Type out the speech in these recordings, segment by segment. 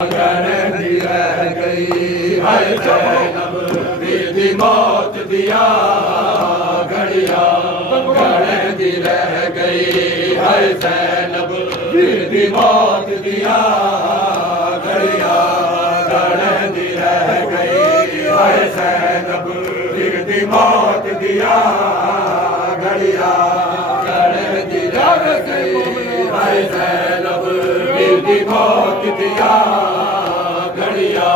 गणती रह गई है जैनब विधि मौत दिया घड़िया। गणती रह गई है जैनब विधि मौत दिया घड़िया। गणती रह गई है जैनब विधि मौत दिया घड़िया। गणती रह गई है जैनब विधि मौत दिया घड़िया।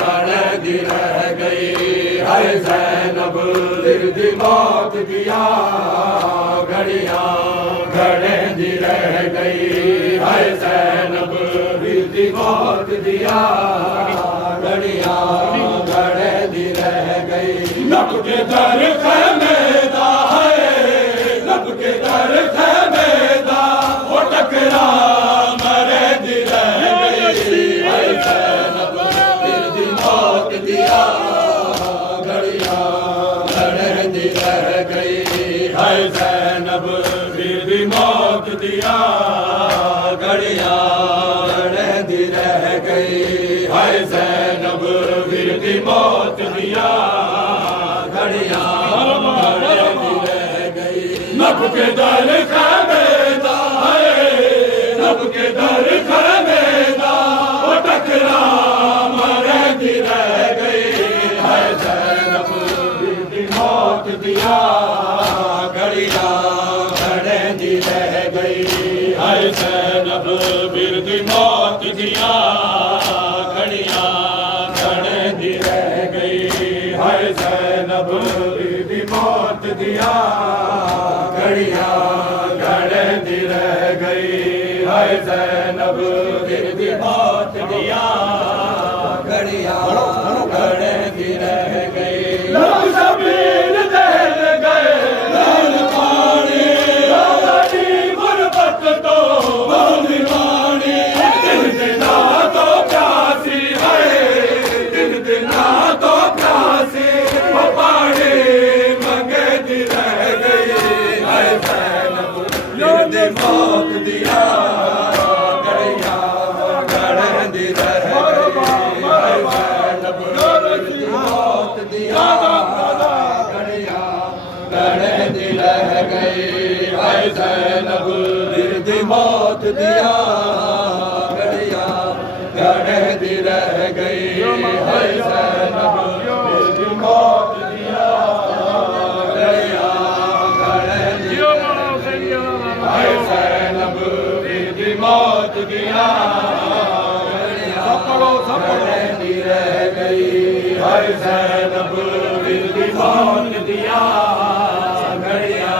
गणती रह गई है जैनब विधि मौत दिया घड़िया। गणती रह गई है जैनब विधि मौत दिया घड़िया। गणती रह गई लब के दर खैमेदा है, लब के दर खैमेदा वो टकरा दिया घड़िया। गणती रह गई है जैनब विधि मौत दिया घड़िया। गणती रह गई है जैनब विधि मौत दिया घड़िया। गणती रह गई नब के दर खैमेदा है, नब के दर खैमेदा वो टकरा दिया घड़िया। गणती रह गई है जैनब विधि मौत दिया घड़िया। गणती रह गई है जैनब विधि मौत दिया घड़िया। गणती रह गई है जैनब विधि मौत दिया घड़िया। गणती रह गई मौत दिया घड़िया। गणती रह गई है जैनब मौत दिया घड़िया। गणती रह गई है जैनब विधि मौत दिया घड़िया। गणती रह गई है जैनब विधि मौत दिया घड़िया। जैनब विधि मौत दिया गणती रह गई है जैनब विधि मौत दिया घड़िया।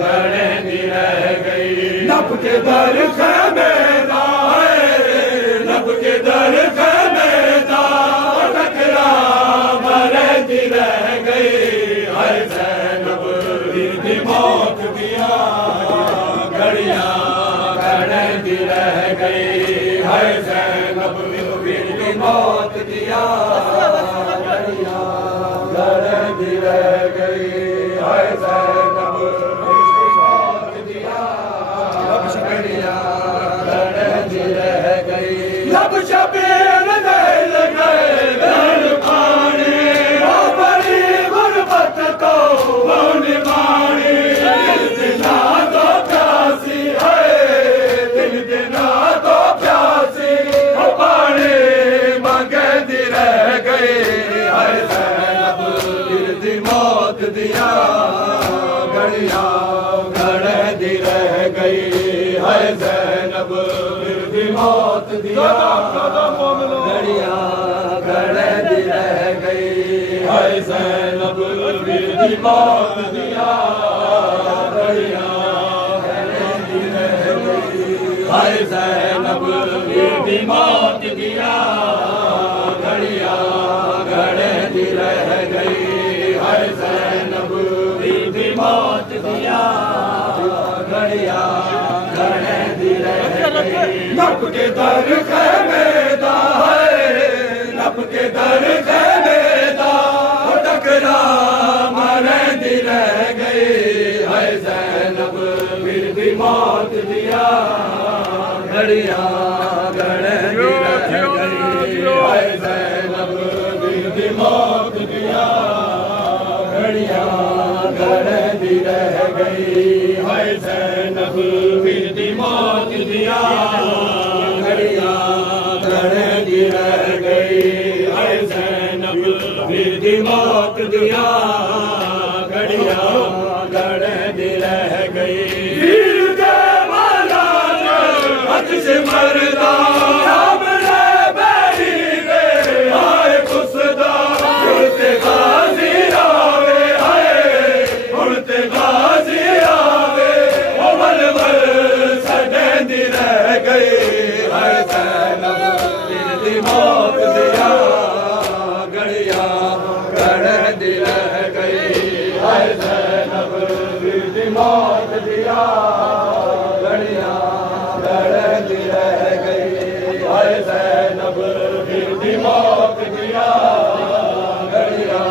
गणती रह गई नब के दर खैमेदा है, नब के दर खैमेदा टकरा गणती रह गई है जैनब विधि मौत दिया घड़िया। गणती रह गई है जैनब विधि मौत दिया घड़िया। गणती रह गई है जैनब विधि मौत दिया घड़िया। गणती रह गई लब शबीर नैल गए नैल पानी वो बड़ी गुरबत को वो निभानी। दिया घड़िया। गणती रह गई है जैनब विधि मौत दिया घड़िया। गणती रह गई है जैनब विधि मौत दिया घड़िया। गणती रह गई है जैनब विधि मौत दिया घड़िया। गणती रह गई है जैनब विधि मौत दिया घड़िया। गणती रह गई नब के दर खैमेदा है, नब के दर खैमेदा वो टकरा गणती रह गई है जैनब विधि मौत दिया घड़िया। गणती रह गई हाय ज़ैनब दी मौत दिया घड़ियां गड़दी रह गई हाय ज़ैनब दी मौत दिया घड़ियां गड़दी रह गई हाय ज़ैनब दी मौत दिया घड़ियां गड़दी रह गई से मरदा सामने बैठी दे हाय खुसदा उड़ते गाजी आवे हाय उड़ते गाजी आवे ओ बलबल सड़दी रह गई हाय ज़ैनब दी मौत दिया घड़ियां गड़दी रह गई हाय ज़ैनब दी मौत दिया घड़ियां गड़दी रह गई हाय ज़ैनब दी मौत दिया घड़ियां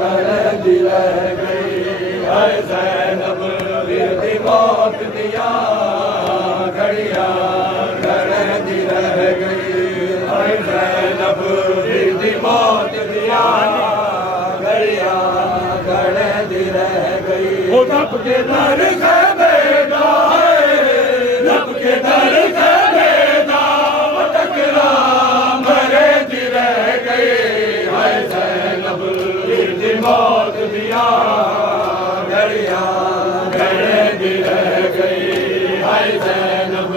गड़दी रह गई हाय ज़ैनब दी मौत दिया घड़ियां गड़दी रह गई हाय ज़ैनब दी मौत दिया घड़ियां गड़दी रह गई ओ नब के दर खैमेदा नब के दर खैमेदा टकरा मरे दी रह गई हाय ज़ैनब दी मौत दिया घड़ियां गड़दी रह गई हाय ज़ैनब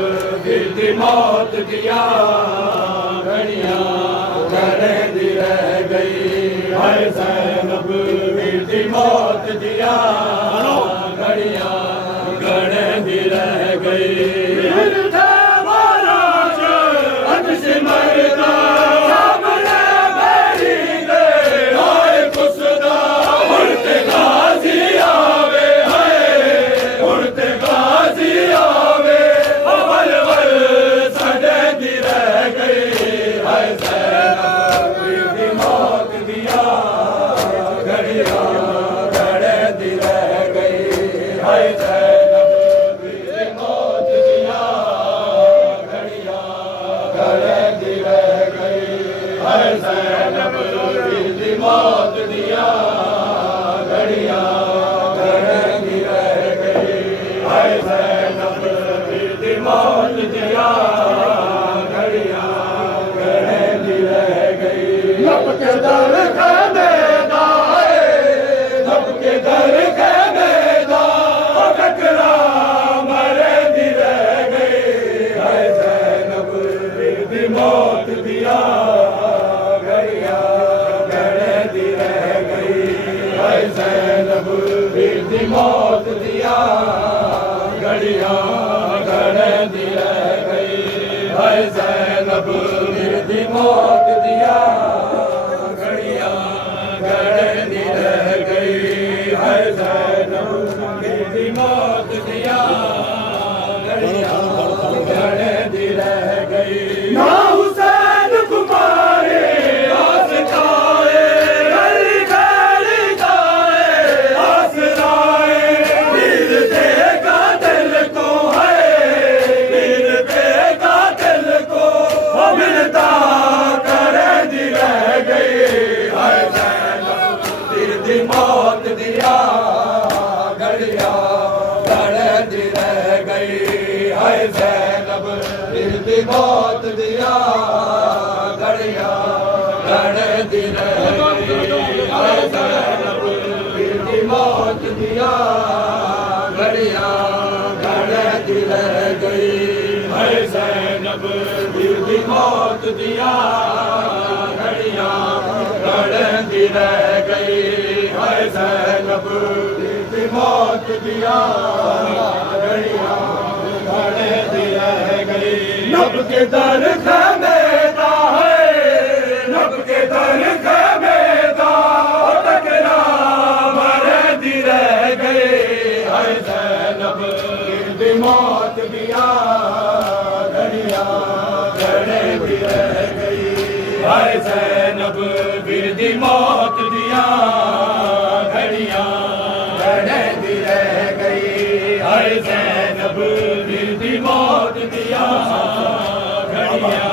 दी मौत दिया घड़ियां गड़दी रह गई हाय ज़ैनब दी मौत दिया घड़ियां गड़दी रह गई से मरदा सामने बैठी दे हाय खुसदा उड़ते गाजी आवे हाय उड़ते गाजी आवे ओ बलबल सड़दी रह गई हाय ज़ैनब दी मौत दिया घड़ियां गड़दी रह गई हाय ज़ैनब दी मौत दिया घड़ियां गड़दी रह गई हाय ज़ैनब दी मौत दिया घड़ियां गड़दी रह गई हाय ज़ैनब दी मौत दिया घड़ियां गड़दी रह गई नब के दर खैमेदा नब के दर खैमेदा टकरा मरे दी रह गई हाय ज़ैनब दी मौत दिया घड़ियां गड़दी रह गई हाय ज़ैनब दी मौत दिया घड़ियां गड़दी रह गई हाय ज़ैनब दी मौत दिया घड़ियां गड़दी रह गई हाय ज़ैनब दी मौत दिया घड़ियां गड़दी रह गई ना हुसैन कुमारे आस खाए गली गली जाए आसराए वीर देगा दिल को है वीर देगा दिल को वो मिलता गड़दी रह गई हाय ज़ैनब दी मौत दिया घड़ियां गड़दी रह गई हाय ज़ैनब दी मौत दिया घड़ियां गड़दी रह गई हाय ज़ैनब दी मौत दिया घड़ियां गड़दी रह गई हाय ज़ैनब दी मौत दिया घड़ियां गड़दी रह गई हाय ज़ैनब दी मौत दिया घड़ियां गड़दी रह गई नब के दर खैमेदा है नब के दर खैमेदा टकरा मरे दी रह गई हाय ज़ैनब दी मौत दिया घड़ियां गड़दी रह गई हाय ज़ैनब दी मौत दिया घड़ियां गड़दी रह गई हाय ज़ैनब दी मौत दिया घड़ियां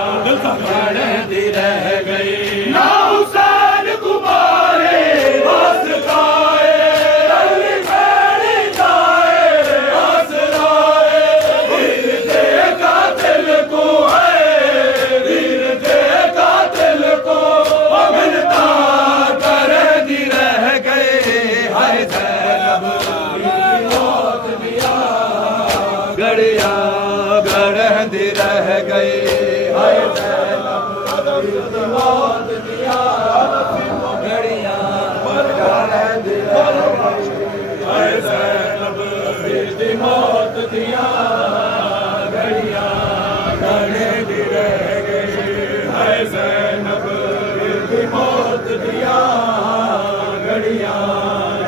मौत दिया घड़ियां गड़े हाय ज़ैनब दी मौत दिया घड़ियां गड़े दी रह गई हाय ज़ैनब दी मौत दिया घड़ियां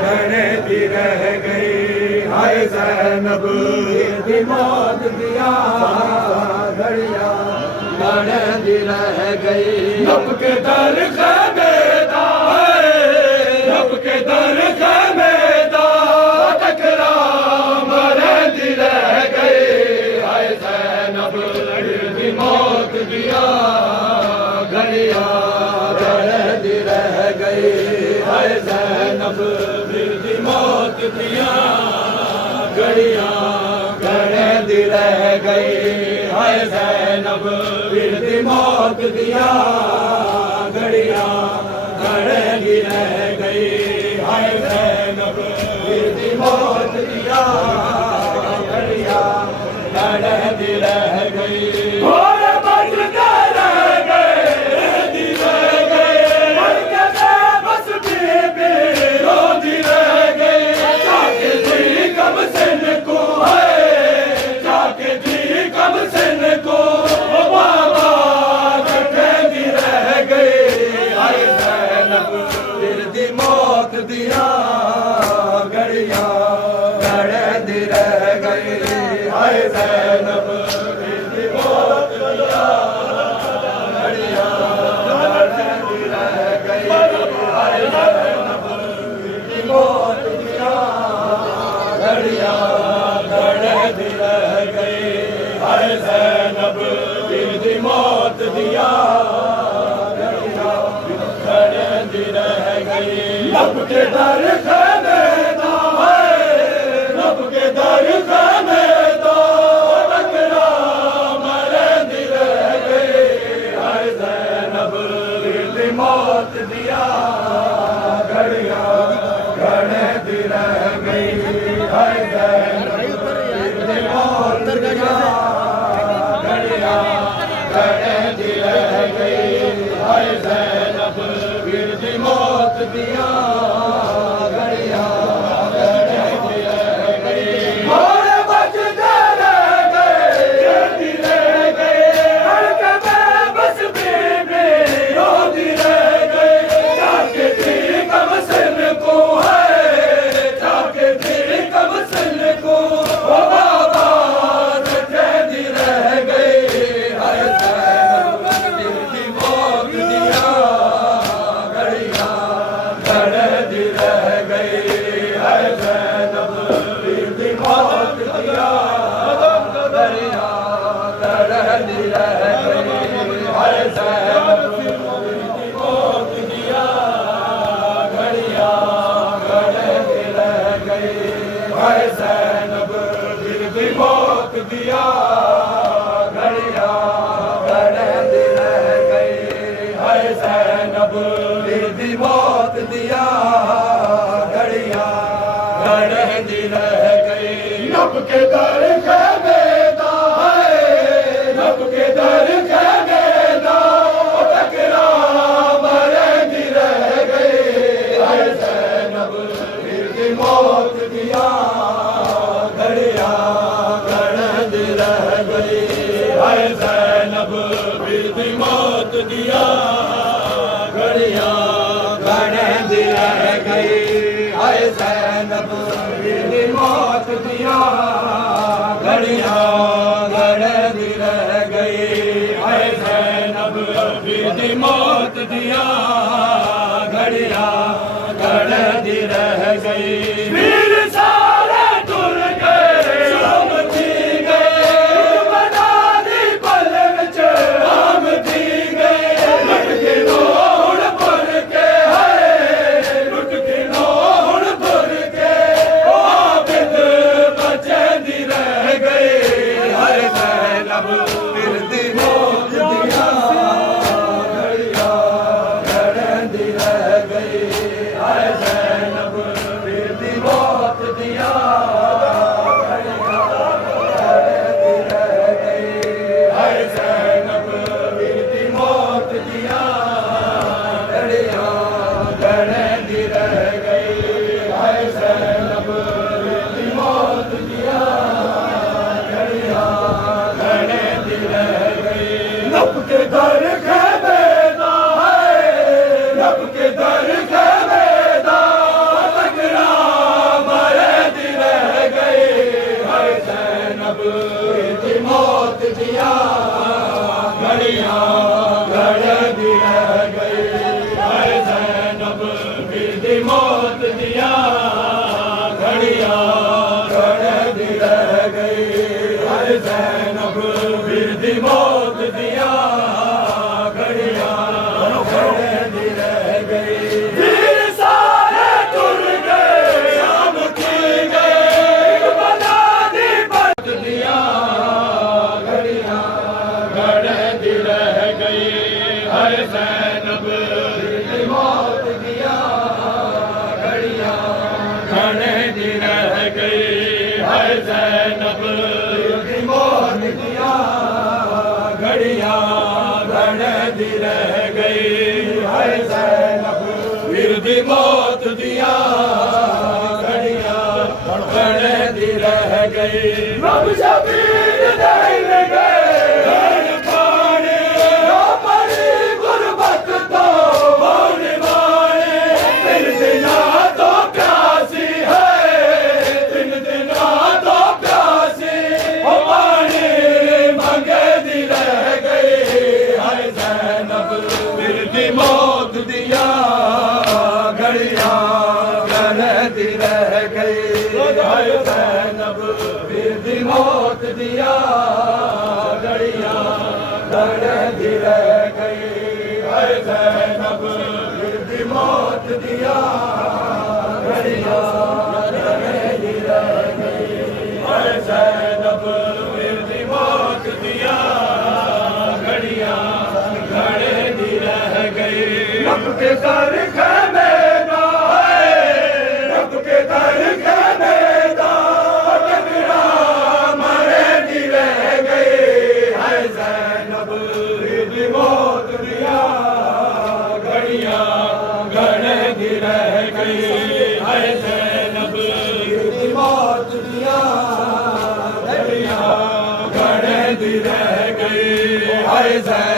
गड़े दी रह गई हाय ज़ैनब दी मौत दिया घड़ियां गड़े दी रह गई नब के दर खैमेदा नब के दर खैमेदा टकरा मरे दी रह गई हाय ज़ैनब दी मौत दिया घड़ियां गड़े दी रह गई हाय ज़ैनब दी मौत दिया घड़ियां गड़े दी रह गई हाय ज़ैनब दी मौत दिया घड़ियां गड़े दी रह गई हाय ज़ैनब दी मौत दिया घड़ियां गड़े दी रह गई दिया घड़ियां गड़े दी रह गई हाय ज़ैनब दी मौत दिया घड़ियां गड़े दी रह गई हाय ज़ैनब दी मौत दिया घड़ियां गड़े दी रह गई हाय ज़ैनब दी मौत दिया घड़ियां गड़े दी रह गई नब के दर खैमेदा नब के दर खैमेदा टकरा मरे दी रह गई हाय ज़ैनब दी मौत दिया घड़ियां गड़े दी रह गई हाय ज़ैनब दी मौत दिया घड़ियां गड़े दी रह गई हाय ज़ैनब दी मौत दिया घड़ियां गड़े दी रह गई मोरे बचते रह गए दी रह गए हड़के में बस बीबी रोती रह गई जाके थी कम सिन को है जाके थी कम सिन को वो बाबा रखे दी रह गई हाय ज़ैनब दी मौत दिया घड़ियां गड़े दी रह गई हाय ज़ैनब दी मौत दिया घड़ियां गड़े दी रह गई हाय ज़ैनब दी मौत दिया घड़ियां गड़े दी रह गई हाय ज़ैनब दी मौत दिया घड़ियां गड़े दी रह गई हाय ज़ैनब दी मौत दिया घड़ियां गड़े दी रह गई नब के दर खैमेदा नब के दर खैमेदा टकरा मरे दी रह गई हाय ज़ैनब दी मौत दिया घड़ियां गड़े दी रह गई हाय ज़ैनब दी मौत दिया घड़ियां गड़े दी रह गई हाय ज़ैनब दी मौत दिया घड़ियां गड़े दी रह गई हाय ज़ैनब दी मौत दिया घड़ियां गड़े दी रह गई वीर सारे टुर गए शाम थी गए बना दी पल विच आम थी गए लुट के नोड़ भर के है लुट के नोड़ भर के ओ बिद बचे दी रह गई हाय ज़ैनब दी मौत दिया घड़ियां गड़े दी रह गई हाय ज़ैनब दी हाय ज़ैनब दी मौत दिया घड़ियां घने दी रह गई हाय ज़ैनब दी मौत दिया घड़ियां घने दी रह गई हाय ज़ैनब वीर दी मौत दिया घड़ियां घने दी रह गई रब शबीर देने गए मौत दिया घड़ियां घने रह गई हाय ज़ैनब वीर दी मौत दिया घड़ियां घने रह गई हाय ज़ैनब वीर दी मौत दिया घड़ियां घने रह गई हाय ज़ैनब वीर दी मौत दिया घड़ियां घने रह गई रब के दर खाने दा रब के दर खाने दा टकरा मारे दी रह गई हाय ज़ैनब दी मौत दिया घड़ियां घने दी रह गई हाय ज़ैनब दी मौत दिया घड़ियां घने दी रह गई हाय ज़ैनब